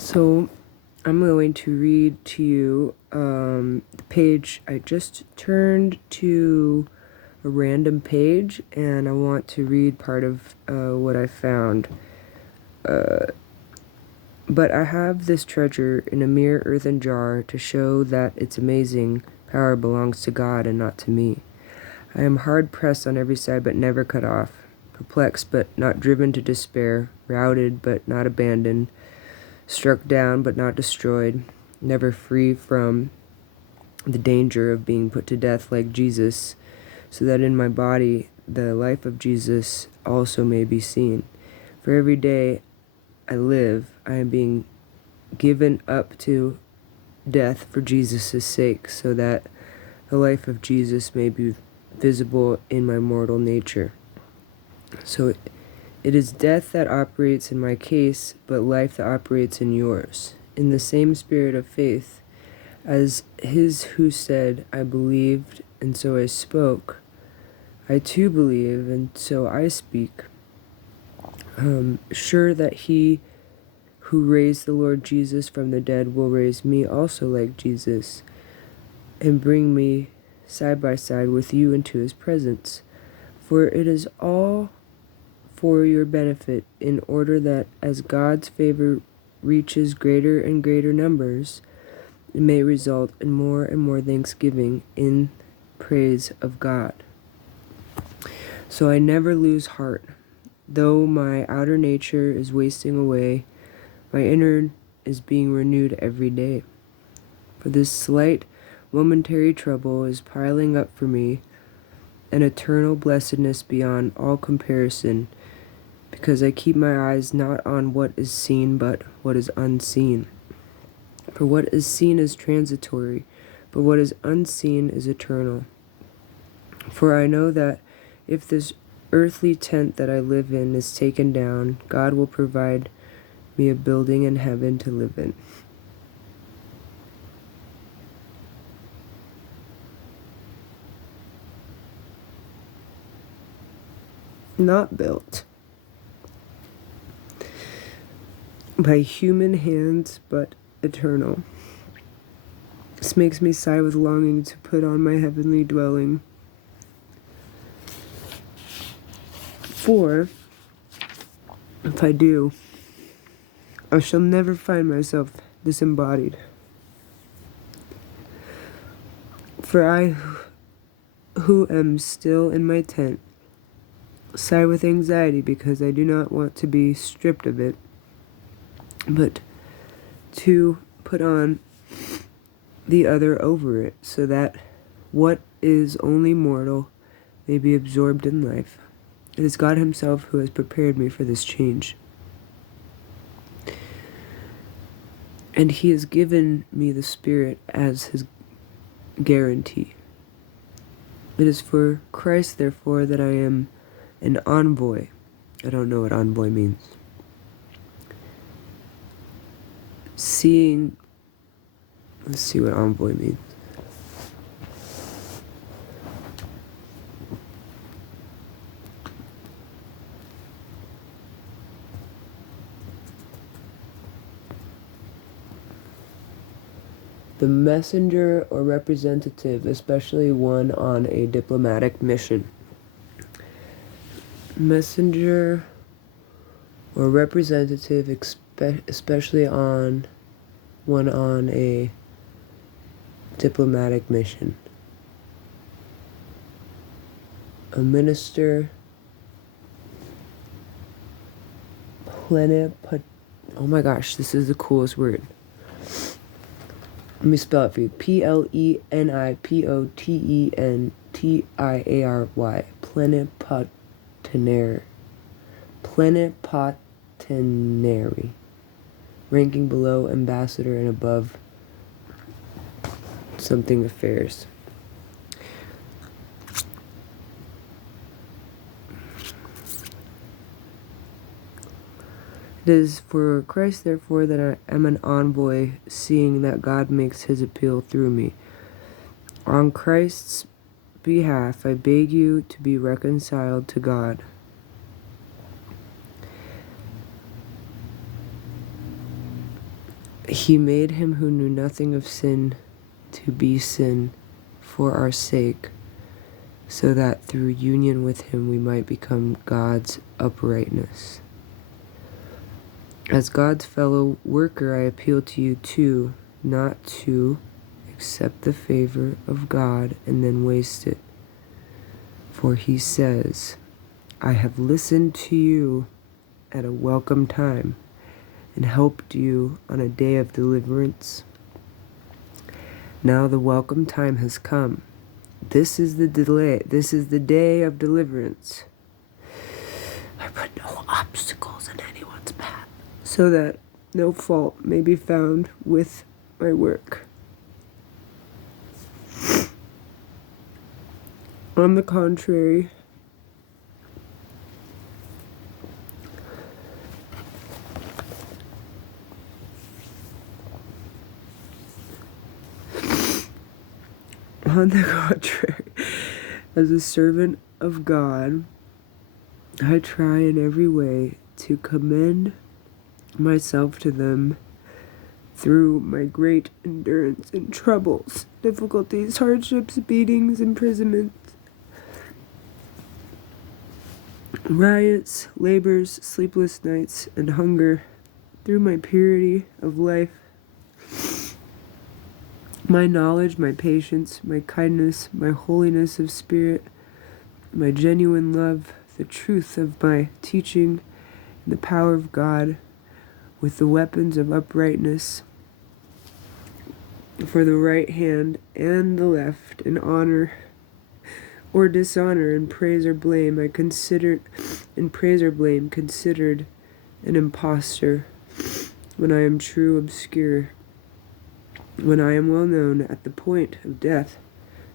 So I'm going to read to you the page. I just turned to a random page and I want to read part of what I found. But I have this treasure in a mere earthen jar to show that its amazing power belongs to God and not to me. I am hard pressed on every side but never cut off, perplexed but not driven to despair, routed but not abandoned, struck down but not destroyed, never free from the danger of being put to death like Jesus, so that in my body the life of Jesus also may be seen. For every day I live, I am being given up to death for Jesus' sake, so that the life of Jesus may be visible in my mortal nature. So it is death that operates in my case, but life that operates in yours. In the same spirit of faith, as his who said, I believed, and so I spoke, I too believe, and so I speak. Sure that he who raised the Lord Jesus from the dead will raise me also like Jesus, and bring me side by side with you into his presence. For it is all for your benefit, in order that as God's favor reaches greater and greater numbers, it may result in more and more thanksgiving in praise of God. So I never lose heart. Though my outer nature is wasting away, my inner is being renewed every day. For this slight momentary trouble is piling up for me an eternal blessedness beyond all comparison, because I keep my eyes not on what is seen but what is unseen. For what is seen is transitory, but what is unseen is eternal. For I know that if this earthly tent that I live in is taken down, God will provide me a building in heaven to live in. Not built by human hands, but eternal. This makes me sigh with longing to put on my heavenly dwelling. For if I do, I shall never find myself disembodied. For I, who am still in my tent, sigh with anxiety because I do not want to be stripped of it, but to put on the other over it, so that what is only mortal may be absorbed in life. It is God himself who has prepared me for this change. And he has given me the Spirit as his guarantee. It is for Christ, therefore, that I am an envoy. I don't know what envoy means. Let's see what envoy means. The messenger or representative, especially one on a diplomatic mission. Messenger or representative, especially on one on a diplomatic mission. A minister, oh my gosh, this is the coolest word. Let me spell it for you. Plenipotentiary. Plenipotentiary. Ranking below ambassador and above something affairs. It is for Christ, therefore, that I am an envoy, seeing that God makes his appeal through me. On Christ's behalf, I beg you to be reconciled to God. He made him who knew nothing of sin to be sin for our sake, so that through union with him we might become God's uprightness. As God's fellow worker, I appeal to you too, not to accept the favor of God and then waste it. For he says, I have listened to you at a welcome time and helped you on a day of deliverance. Now the welcome time has come. This is the delay. This is the day of deliverance. I put no obstacles in anyone's path, so that no fault may be found with my work. On the contrary, as a servant of God, I try in every way to commend myself to them through my great endurance in troubles, difficulties, hardships, beatings, imprisonments, riots, labors, sleepless nights, and hunger, through my purity of life, my knowledge, my patience, my kindness, my holiness of spirit, my genuine love, the truth of my teaching, and the power of God, with the weapons of uprightness for the right hand and the left, in honor or dishonor, in praise or blame, considered an impostor, when I am true, obscure, when I am well known, at the point of death,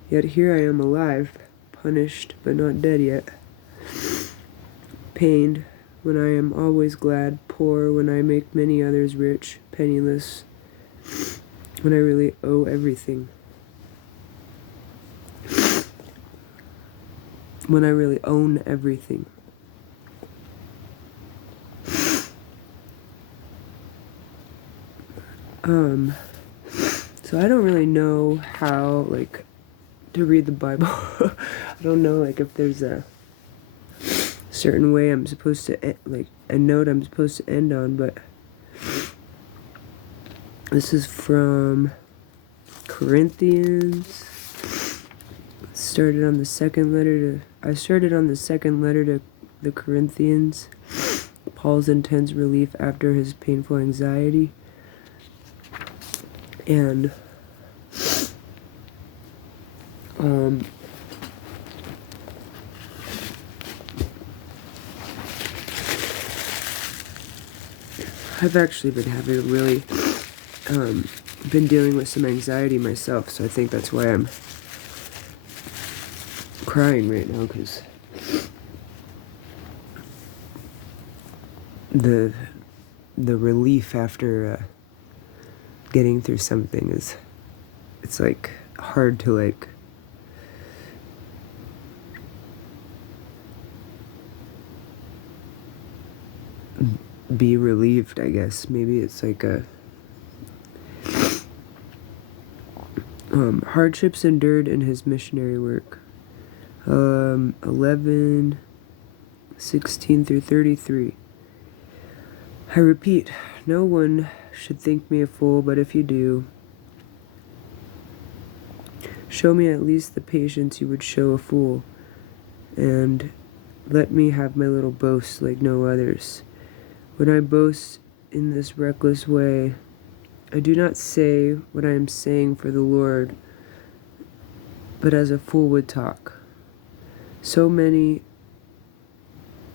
yet here I am alive, punished but not dead yet, pained when I am always glad, poor when I make many others rich, penniless when I really owe everything, when I really own everything. So I don't really know how, to read the Bible. I don't know, if there's a certain way I'm supposed to, a note I'm supposed to end on, but this is from Corinthians. I started on the second letter to the Corinthians. Paul's intense relief after his painful anxiety. And I've actually been having been dealing with some anxiety myself, so I think that's why I'm crying right now, because the relief after getting through something it's hard to be relieved, I guess. Maybe it's hardships endured in his missionary work. 11:16-33. I repeat, no one should think me a fool, but if you do, show me at least the patience you would show a fool, and let me have my little boast like no others. When I boast in this reckless way, I do not say what I am saying for the Lord, but as a fool would talk. So many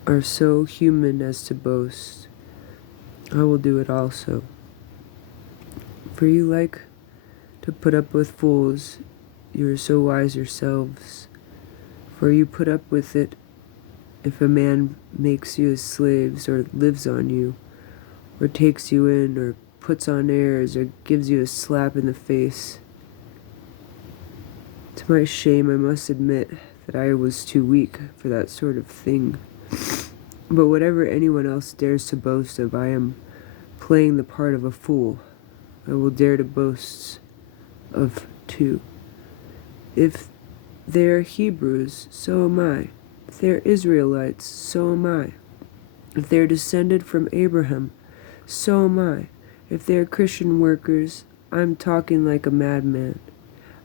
are so human as to boast. I will do it also. For you like to put up with fools, you are so wise yourselves. For you put up with it if a man makes you his slaves, or lives on you, or takes you in, or puts on airs, or gives you a slap in the face. To my shame, I must admit that I was too weak for that sort of thing. But whatever anyone else dares to boast of, I am playing the part of a fool. I will dare to boast of two. If they are Hebrews, so am I. If they are Israelites, so am I. If they are descended from Abraham, so am I. If they are Christian workers, I'm talking like a madman.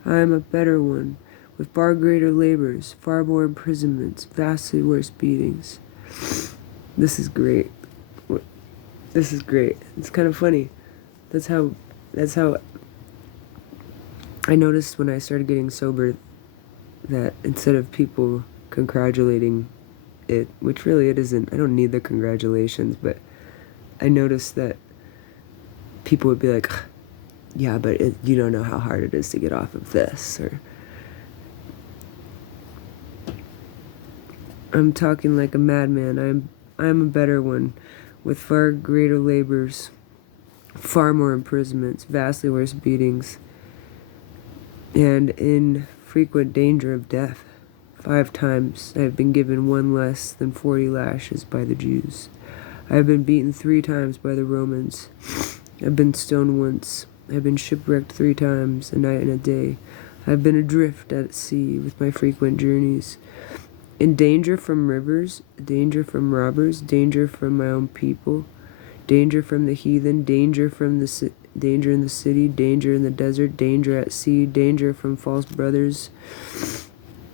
I am a better one, with far greater labors, far more imprisonments, vastly worse beatings. This is great. This is great. It's kind of funny. That's how I noticed when I started getting sober that instead of people congratulating it, which really it isn't, I don't need the congratulations, but I noticed that people would be like, yeah, but you don't know how hard it is to get off of this, or I'm talking like a madman. I'm a better one, with far greater labors, far more imprisonments, vastly worse beatings, and in frequent danger of death. 5 times I have been given one less than 40 lashes by the Jews. I have been beaten 3 times by the Romans. I have been stoned once. I have been shipwrecked 3 times, a night and a day. I have been adrift at sea with my frequent journeys. In danger from rivers, danger from robbers, danger from my own people, danger from the heathen, danger from danger in the city, danger in the desert, danger at sea, danger from false brothers,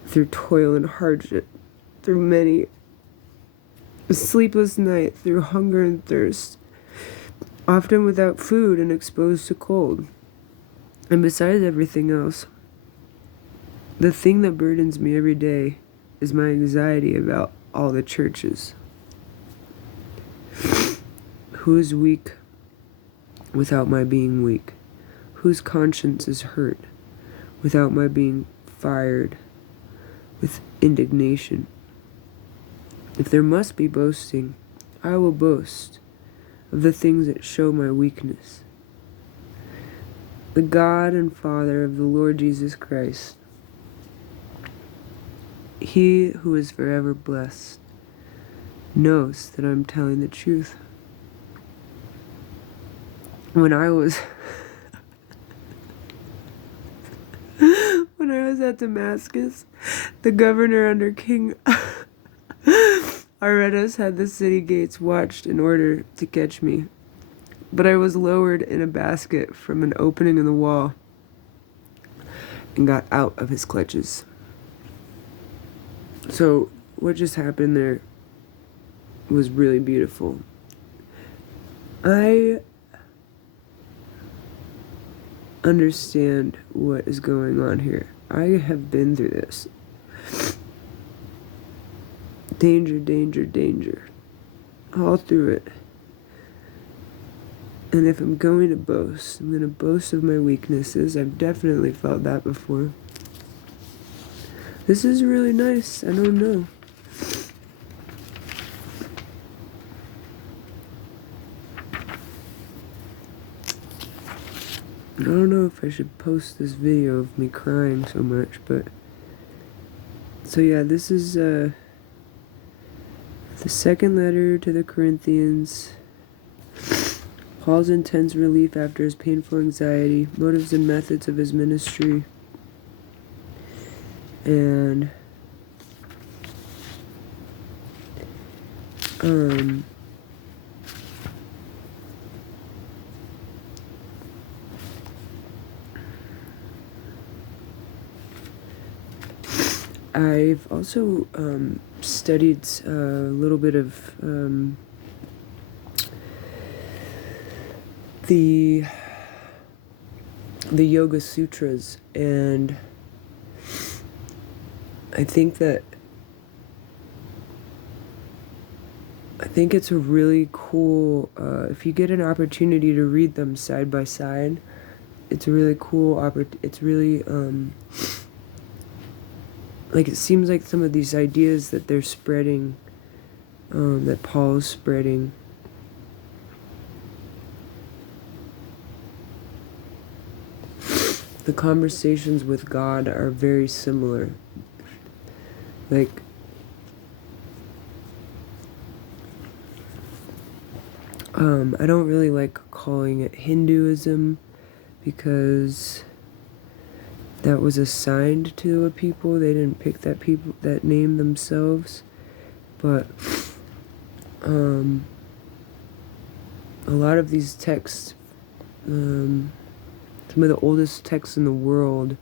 through toil and hardship, through many a sleepless night, through hunger and thirst, often without food and exposed to cold. And besides everything else, the thing that burdens me every day is my anxiety about all the churches. Who is weak without my being weak? Whose conscience is hurt without my being fired with indignation? If there must be boasting, I will boast of the things that show my weakness. The God and Father of the Lord Jesus Christ, He who is forever blessed, knows that I'm telling the truth. When I was at Damascus, the governor under King Aretas had the city gates watched in order to catch me. But I was lowered in a basket from an opening in the wall and got out of his clutches. So what just happened there was really beautiful. I understand what is going on here. I have been through this. Danger, danger, danger. All through it. And if I'm going to boast, I'm going to boast of my weaknesses. I've definitely felt that before. This is really nice. I don't know. I don't know if I should post this video of me crying so much, but... So yeah, this is the second letter to the Corinthians. Paul's intense relief after his painful anxiety, motives and methods of his ministry, and I've also studied a little bit of the Yoga Sutras, and I think it's a really cool, if you get an opportunity to read them side by side, it's a really cool it's really, like, it seems like some of these ideas that they're spreading, that Paul's spreading, the conversations with God are very similar. Like, I don't really like calling it Hinduism, because that was assigned to a people. They didn't pick that name themselves. But a lot of these texts, some of the oldest texts in the world,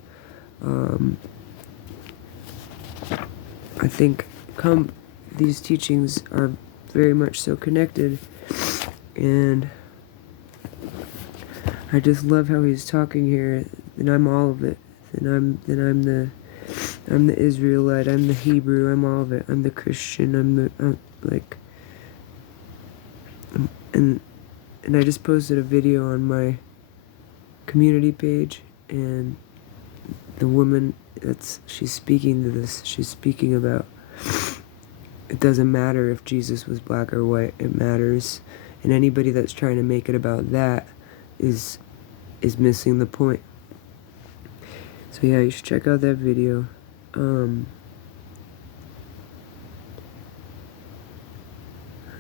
I think these teachings are very much so connected, and I just love how he's talking here. And I'm all of it. And I'm the Israelite. I'm the Hebrew. I'm all of it. I'm the Christian. And I just posted a video on my community page, and the woman she's speaking to this. She's speaking about it doesn't matter if Jesus was black or white. It matters, and anybody that's trying to make it about that is missing the point. So yeah, you should check out that video. I'm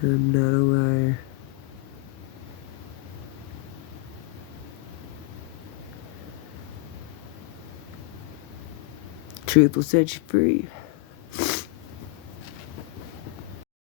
not a liar. Truth will set you free.